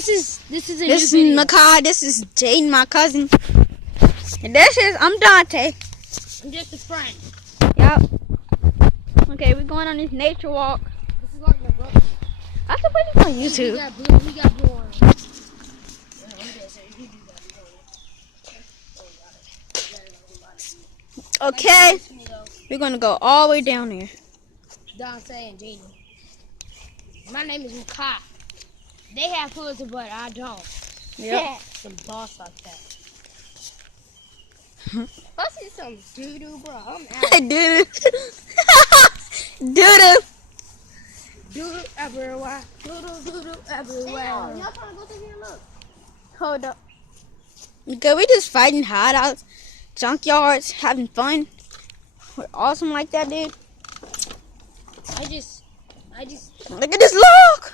This is Makai. This is Jaden, my cousin. And I'm Dante. I'm just a friend. Yep. Okay, we're going on this nature walk. This is like my brother. I have to put this on YouTube. He got blue on him. Okay, we're gonna go all the way down there. Dante and Jaden. My name is Makai. They have hoods, but I don't. Yep. Some boss like that. I see some doo-doo, bro. I'm out. Doo-doo. Doo-doo. Doo-doo everywhere. Doo-doo everywhere. Y'all trying to go through here? Look. Hold up. Okay, we just fighting hideouts, junkyards, having fun. We're awesome like that, dude. I just. Look at this log.